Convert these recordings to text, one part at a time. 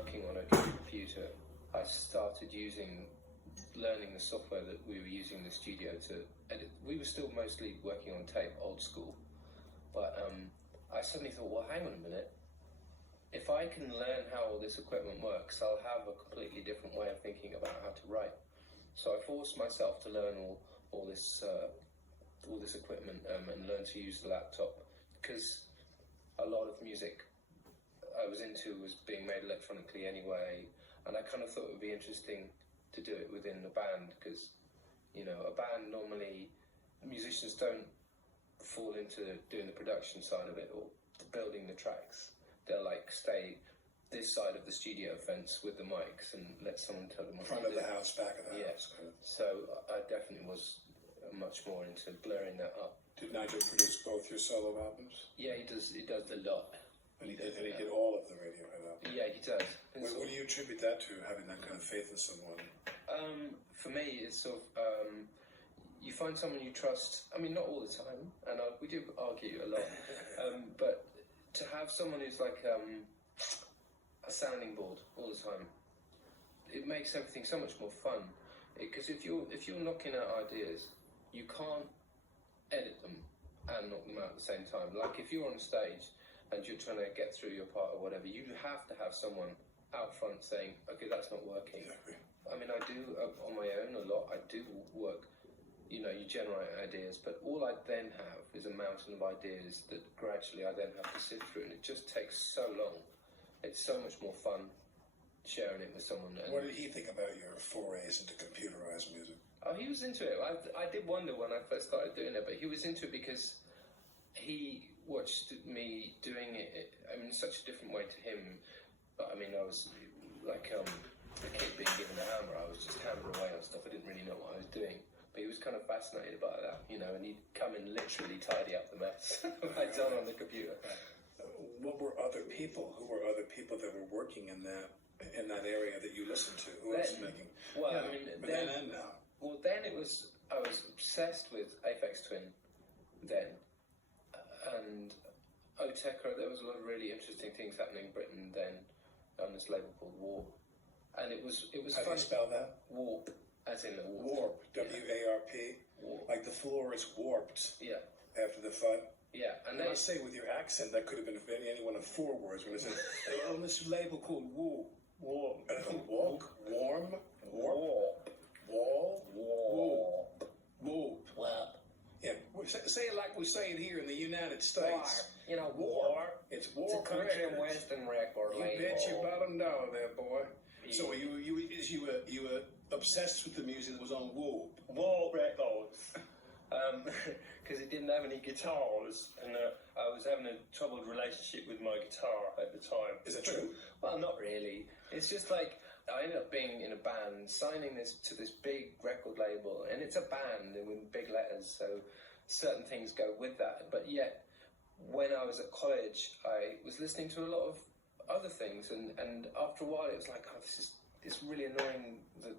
working on a computer, I started learning the software that we were using in the studio to edit. We were still mostly working on tape, old school, but I suddenly thought, well, hang on a minute. If I can learn how all this equipment works, I'll have a completely different way of thinking about how to write. So I forced myself to learn all this equipment and learn to use the laptop, because a lot of music I was into was being made electronically anyway, and I kind of thought it would be interesting to do it within the band, because, you know, a band normally, musicians don't fall into doing the production side of it or building the tracks. They'll like stay this side of the studio fence with the mics and let someone tell them what front of the house, back of the house. Yeah. So I definitely was much more into blurring that up. Did Nigel produce both your solo albums? Yeah, he does a lot. And he did all of the Radiohead albums? Yeah, he does. What do you attribute that to, having that kind of faith in someone? For me, it's sort of, you find someone you trust, I mean, not all the time, and we do argue a lot, but to have someone who's like a sounding board all the time, it makes everything so much more fun. Because if you're knocking out ideas, you can't edit them and knock them out at the same time. Like if you're on stage and you're trying to get through your part or whatever, you have to have someone out front saying, okay, that's not working. Exactly. I mean, I do on my own a lot. I do work, you know, you generate ideas, but all I then have is a mountain of ideas that gradually I then have to sift through, and it just takes so long. It's so much more fun sharing it with someone. And what did he think about your forays into computerized music? Oh, he was into it. I did wonder when I first started doing it, but he was into it because he watched me doing it. I mean, such a different way to him. But I mean, I was like a kid being given a hammer. I was just hammering away on stuff. I didn't really know what I was doing. But he was kind of fascinated by that, you know, and he'd come and literally tidy up the mess I'd done on the computer. What were other people? Who were other people that were working in that area that you listened to? Who else was making? Well, yeah, I mean, then and now. Well, then I was obsessed with Aphex Twin then, and Autechre. There was a lot of really interesting things happening in Britain then on this label called Warp, and it was How fun. do you spell that? Warp, as in the Warp. W-A-R-P. Warp. Like the floor is warped. Yeah. After the fun. Yeah, and I must say, with your accent, that could have been any one of 4 words when it said, on this label called Warp. Warp. Walk, warm, warp, wall, warp, warp. Warp. Yeah, say it like we say it here in the United States. You know, war. It's It's war. a country and western record You label. bet your bottom dollar there, boy. Yeah. So you were obsessed with the music that was on Warp. Warp Records. Because it didn't have any guitars, and I was having a troubled relationship with my guitar at the time. Is that true? Well, not really. It's just like I ended up being in a band, signing to this big record label, and it's a band with big letters, so certain things go with that. But yet, when I was at college, I was listening to a lot of other things, and after a while, it was like, oh, it's really annoying that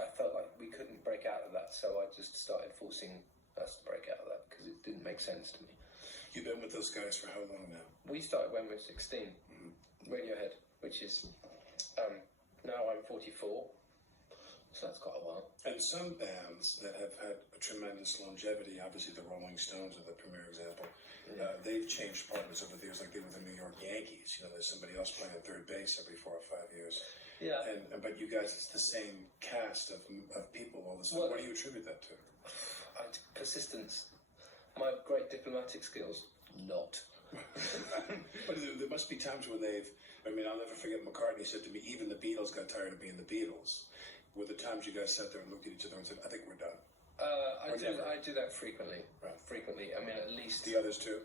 I felt like we couldn't break out of that, so I just started forcing us to break out of that because it didn't make sense to me. You've been with those guys for how long now? We started when we were 16, Radiohead, which is, now I'm 44, so that's quite a while. And some bands that have had a tremendous longevity, obviously the Rolling Stones are the premier example, they've changed partners over the years, like they were the New York Yankees. You know, there's somebody else playing third base every 4 or 5 years. Yeah. But you guys, it's the same cast of people all the time. Well, what do you attribute that to? Persistence. My great diplomatic skills, not. But there must be times when I mean, I'll never forget McCartney said to me, even the Beatles got tired of being the Beatles. Were the times you guys sat there and looked at each other and said, I think we're done? I do that frequently. Right. Frequently. I mean, at least... The others too?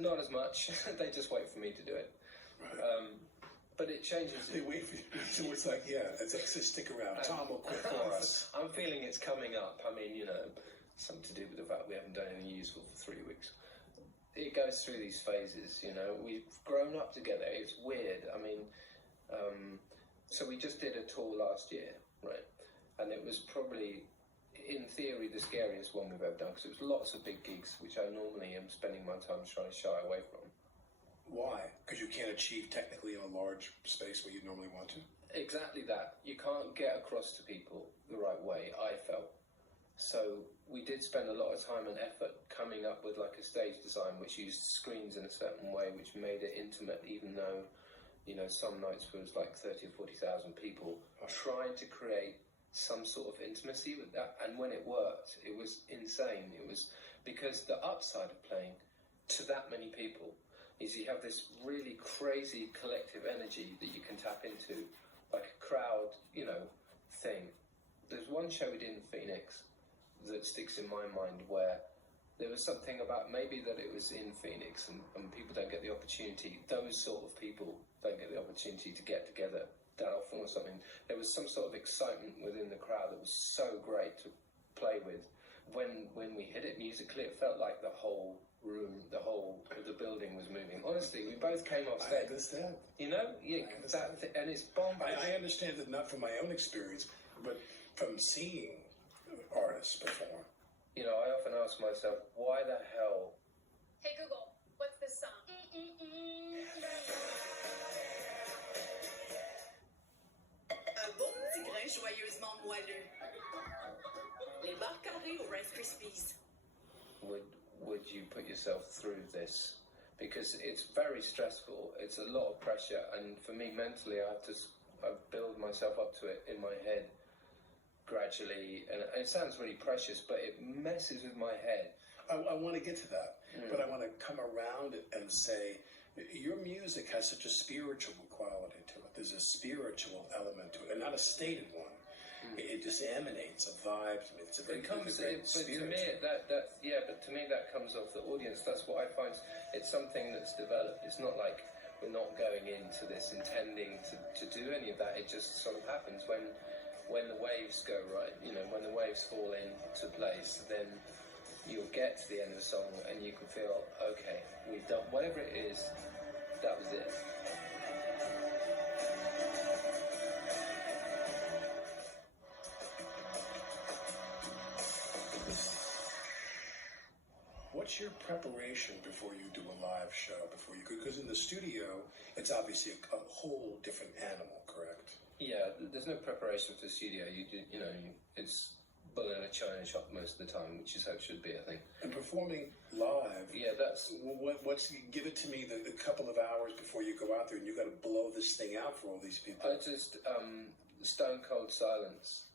Not as much. They just wait for me to do it. Right. But it changes. They wait for you. So it's like, yeah, it's like, stick around. Tom will quit for us. I'm feeling it's coming up. I mean, you know, something to do with the fact we haven't done anything useful for 3 weeks. It goes through these phases, you know. We've grown up together. It's weird. I mean, so we just did a tour last year, right? And it was probably, in theory, the scariest one we've ever done, because it was lots of big gigs, which I normally am spending my time trying to shy away from. Why? Because you can't achieve technically in a large space what you normally want to? Exactly that. You can't get across to people the right way, I felt. So we did spend a lot of time and effort coming up with like a stage design which used screens in a certain way, which made it intimate, even though, you know, some nights was like 30 or 40,000 people, trying to create some sort of intimacy with that. And when it worked, it was insane. It was because the upside of playing to that many people is you have this really crazy collective energy that you can tap into, like a crowd, you know, thing. There's one show we did in Phoenix that sticks in my mind where there was something about maybe that it was in Phoenix and people don't get the opportunity, those sort of people don't get the opportunity to get together that often or something. There was some sort of excitement within the crowd that was so great to play with. When we hit it musically, it felt like the whole room, the whole of the building was moving. Honestly, we both came off stage. I understand. You know, yeah, and it's bomb. I understand that not from my own experience, but from seeing artists perform. You know, I often ask myself, why the hell? Hey Google, what's this song? Un bon petit grain joyeusement moelleux. Les barres carrées au Rice Krispies. Would you put yourself through this? Because it's very stressful. It's a lot of pressure, and for me mentally, I build myself up to it in my head gradually, and it sounds really precious, but it messes with my head. I want to get to that, but I want to come around it and say your music has such a spiritual quality to it. There's a spiritual element to it, and not a stated one. It just emanates a vibe. It's a very but to me that comes off the audience. That's what I find. It's something that's developed. It's not like we're not going into this intending to do any of that. It just sort of happens when the waves go right. You know, when the waves fall into place, then you'll get to the end of the song and you can feel, okay, we've done whatever it is. That was it. What's your preparation before you do a live show? Because in the studio, it's obviously a whole different animal, correct? Yeah, there's no preparation for the studio. It's bull in a china shop most of the time, which is how it should be, I think. And performing live, give it to me the couple of hours before you go out there and you got to blow this thing out for all these people. I just stone cold silence,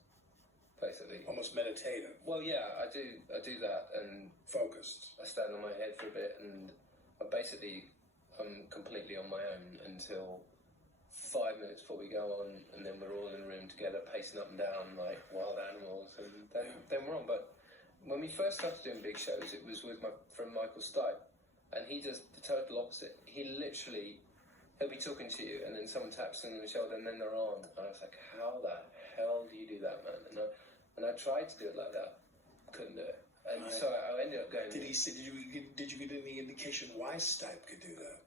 basically. Almost meditative. Well, yeah, I do that, and focused. I stand on my head for a bit, and I'm completely on my own until 5 minutes before we go on, and then we're all in a room together, pacing up and down like wild animals, and then we're on. But when we first started doing big shows, it was with my friend Michael Stipe, and he does the total opposite. He'll be talking to you, and then someone taps him on the shoulder, and then they're on. And I was like, how the hell do you do that, man? And I tried to do it like that, couldn't do it, and so I ended up going. Did you get any indication why Stipe could do that?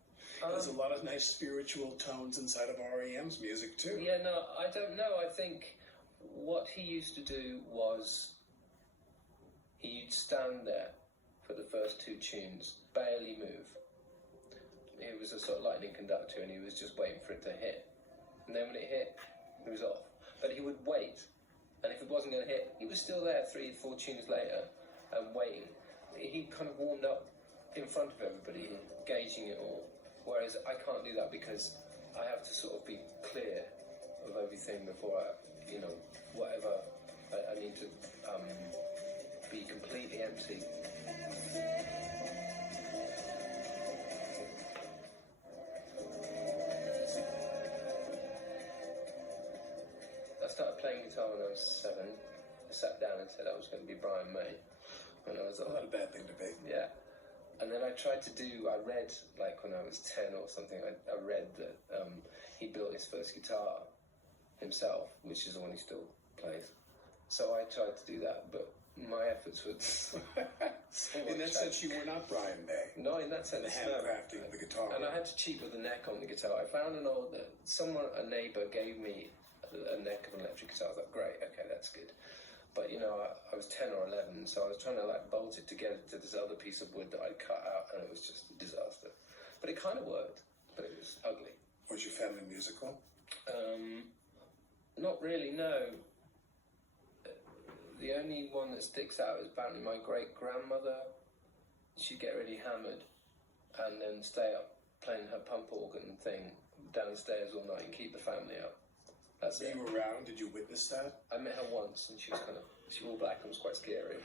There's a lot of nice spiritual tones inside of REM's music too. Yeah, no, I don't know. I think what he used to do was he'd stand there for the first two tunes, barely move. He was a sort of lightning conductor, and he was just waiting for it to hit. And then when it hit, he was off. But he would wait, and if it wasn't going to hit, he was still there 3 or 4 tunes later and waiting. He kind of warmed up in front of everybody, gauging it all. Whereas I can't do that because I have to sort of be clear of everything before whatever I need to be completely empty. I started playing guitar when I was 7. I sat down and said I was going to be Brian May when I was Not a bad thing to be. Yeah. And then I read, like when I was 10 or something, I read that he built his first guitar himself, which is the one he still plays. So I tried to do that, but my efforts were in that sense, you were not Brian May. No, in that sense, the handcrafting of the guitar. And I had to cheat with the neck on the guitar. I found a neighbour gave me a neck of an electric guitar. I was like, great, okay, that's good. But, I was 10 or 11, so I was trying to, bolt it together to this other piece of wood that I'd cut out, and it was just a disaster. but it kind of worked. But it was ugly. Was your family musical? Not really, no. The only one that sticks out is apparently my great-grandmother. She'd get really hammered and then stay up playing her pump organ thing downstairs all night and keep the family up. That's Were it. you around? Did you witness that? I met her once and she was all black and was quite scary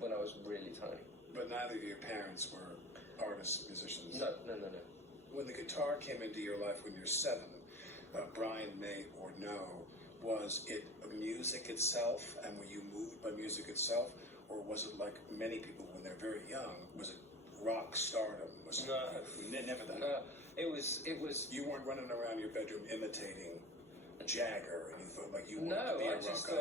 when I was really tiny. But neither of your parents were artists, musicians. No. When the guitar came into your life when you're 7, Brian may or no, was it music itself, and were you moved by music itself, or was it like many people when they're very young? Was it rock stardom? Was it, never that? No, it was. You weren't running around your bedroom imitating Jagger, and you thought like you wanted No, to be a I rock just icon.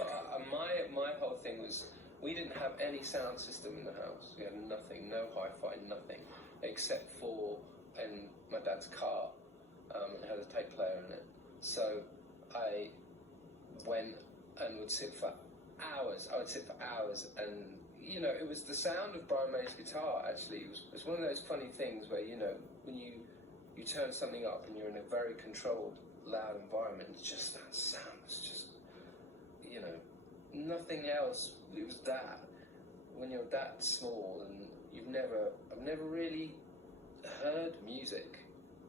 thought my whole thing was we didn't have any sound system in the house. We had nothing, no hi-fi, nothing, except for in my dad's car. It had a tape player in it. So I went and would sit for hours. I would sit for hours, and you know, it was the sound of Brian May's guitar. Actually, it was one of those funny things where you know when you turn something up and you're in a very controlled, loud environment, it's just that sound. It's just, you know, nothing else. It was that. When you're that small and I've never really heard music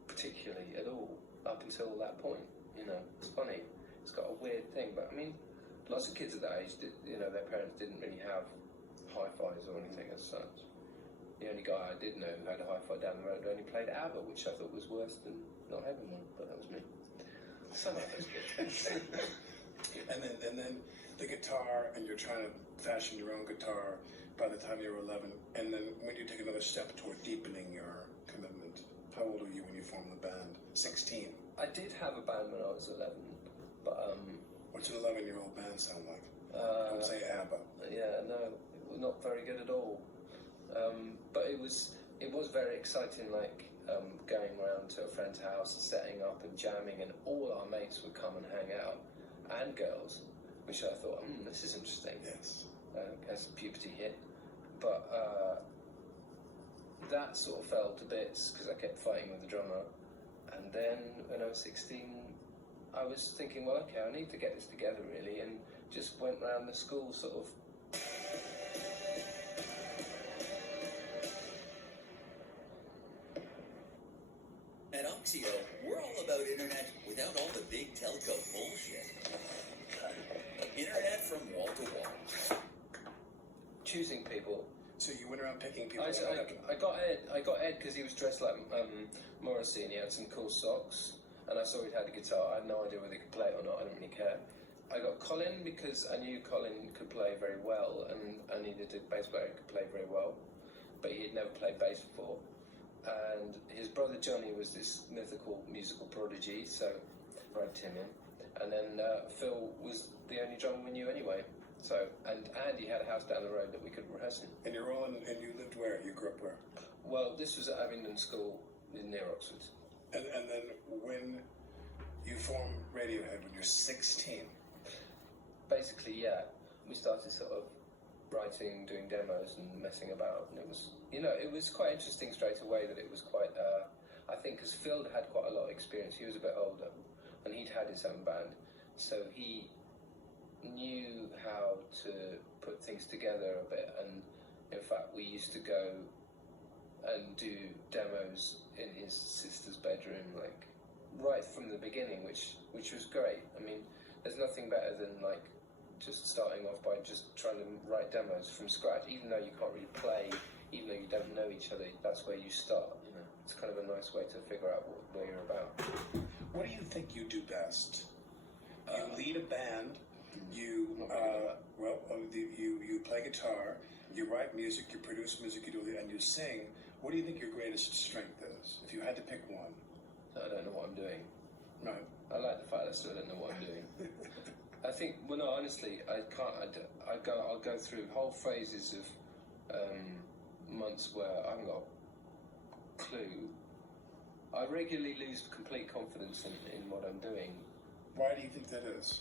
particularly at all up until that point. You know, it's funny. It's got a weird thing, but I mean, lots of kids at that age, their parents didn't really have hi-fis or anything as such. The only guy I did know who had a hi-fi down the road only played ABBA, which I thought was worse than not having one, but that was me. Some of those kids. And then the guitar, and you're trying to fashion your own guitar by the time you're 11. And then when you take another step toward deepening your commitment, how old were you when you formed the band? 16. I did have a band when I was 11, but What's an 11-year-old band sound like? Don't say ABBA. yeah, no, not very good at all. But it was very exciting, like going around to a friend's house and setting up and jamming, and all our mates would come and hang out, and girls, which I thought, this is interesting. Yes. As puberty hit, but that sort of fell to bits because I kept fighting with the drummer. And then when I was 16, I was thinking, well, okay, I need to get this together really, and just went around the school sort of. At Oxio, we're all about internet without all the big telco bullshit. Internet from wall to wall. Choosing people. So you went around picking people. I got Ed because he was dressed like Morrissey and he had some cool socks, and I saw he'd had a guitar. I had no idea whether he could play it or not. I didn't really care. I got Colin because I knew Colin could play very well, and I needed a bass player who could play very well, but he had never played bass before. And his brother Johnny was this mythical musical prodigy, so I roped him in. And then Phil was the only drummer we knew anyway. So, and Andy had a house down the road that we could rehearse in. And you're all and you lived where? You grew up where? Well, this was at Abingdon School near Oxford. And then when you form Radiohead when you're 16. Basically, yeah, we started sort of writing, doing demos and messing about, and it was quite interesting straight away that it was quite, I think because Phil had quite a lot of experience, he was a bit older, and he'd had his own band, so he knew how to put things together a bit, and in fact we used to go and do demos in his sister's bedroom, like right from the beginning, which was great. I mean, there's nothing better than like just starting off by just trying to write demos from scratch, even though you can't really play, even though you don't know each other. That's where you start. You know, it's kind of a nice way to figure out what you're about. What do you think you do best? You lead a band. You you play guitar. You write music. You produce music. You do it, and you sing. What do you think your greatest strength is? If you had to pick one. I don't know what I'm doing. Right. I like the fact that I still don't know what I'm doing. I think, well, no, honestly, I can't. I'll go through whole phases of months where I haven't got a clue. I regularly lose complete confidence in what I'm doing. Why do you think that is?